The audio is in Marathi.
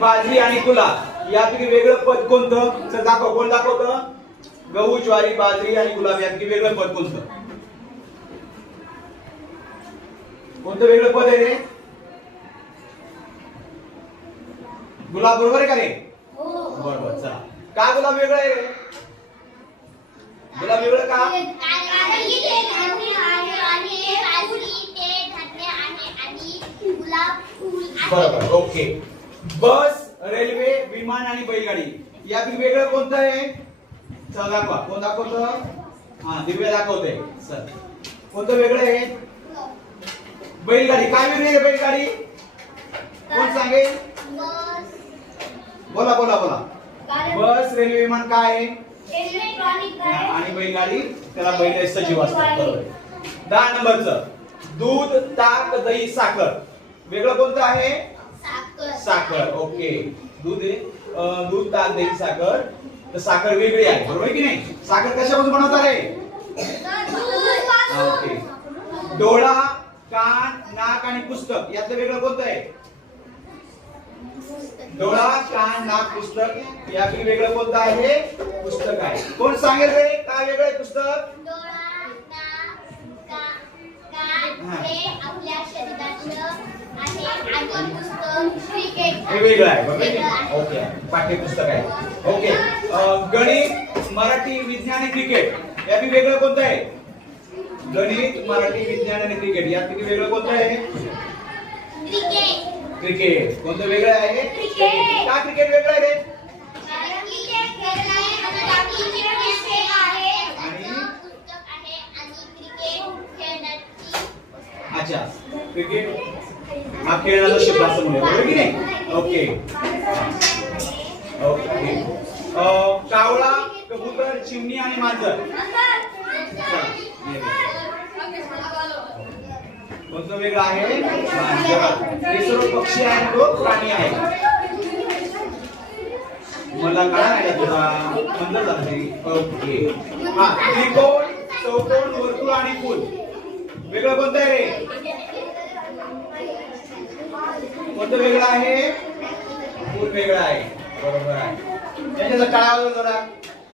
बाजरी आणि गुलाब यापैकी वेगळं पद कोणतं? चल दाखव, कोण दाखवतं? गहू, ज्वारी, बाजरी आणि गुलाब यापैकी वेगळं पद कोणतं? कोणतं वेगळं पद आहे रे? गुलाब बरोबर आहे का रे? बरोबर. चला, का गुलाब वेगळं आहे रे? गुलाब वेगळं का? बरोबर. ओके. बस, रेल्वे, विमान आणि बैलगाडी यापैकी वेगळं कोणतं आहे? चला दाखवा, कोण दाखवतं? हा, दिव्या दाखवते. सर, कोणतं वेगळं आहे? बैलगाडी. काय वेगळी आहे बैलगाडी? कोण सांगेल? बोला बोला बोला. बस, रेल्वे, विमान काय आहे? आणि बैलगाडी त्याला बैल सजीव असतात. बरोबर. 10 नंबरचं दूध, ताक, दही, साखर वेगळं कोणतं आहे? साखर. ओके. दूध आहे, दूध, ताक, दही, साखर. तर साखर वेगळी आहे, बरोबर की नाही? साखर कशापासून बनवतात रे? ओके. डोळा, कान, नाक आणि पुस्तक यातलं वेगळं कोणतं आहे? डोळा, कान, नाक, पुस्तक यापैकी वेगळं कोणतं आहे? पुस्तक आहे. कोण सांगेल रे काय वेगळं आहे पुस्तक? आपल्या शरीरातलं आहे आणि पुस्तक हे वेगळं आहे, बरोबर? ओके. पाठ्यपुस्तक आहे. ओके. गणित, मराठी, विज्ञान आणि क्रिकेट यापैकी वेगळं कोणतं आहे? गणित, मराठी, विज्ञान आणि क्रिकेट यापैकी वेगळं कोणतं आहे? क्रिकेट. कोणतं वेगळं आहे? का क्रिकेट वेगळं आहे रे? अच्छा, क्रिकेट हा खेळण्याचा शब्द असं म्हणूया, बरोबर की नाही? ओके. ओके. कावळा, कबूतर, चिमणी आणि मांजर कोणतं वेगळं आहे? मांजर. हे सर्व पक्षी आहे, तो प्राणी आहे. मला काय आहे तुला मंजर झालं? ओके. हा, त्रिकोण, चौकोन, वर्तुळ आणि फूल वेगळं कोणतं आहे रे? कोणतं वेगळं आहे? फूल वेगळं आहे, बरोबर आहे. त्याच्यात काय आलं जरा?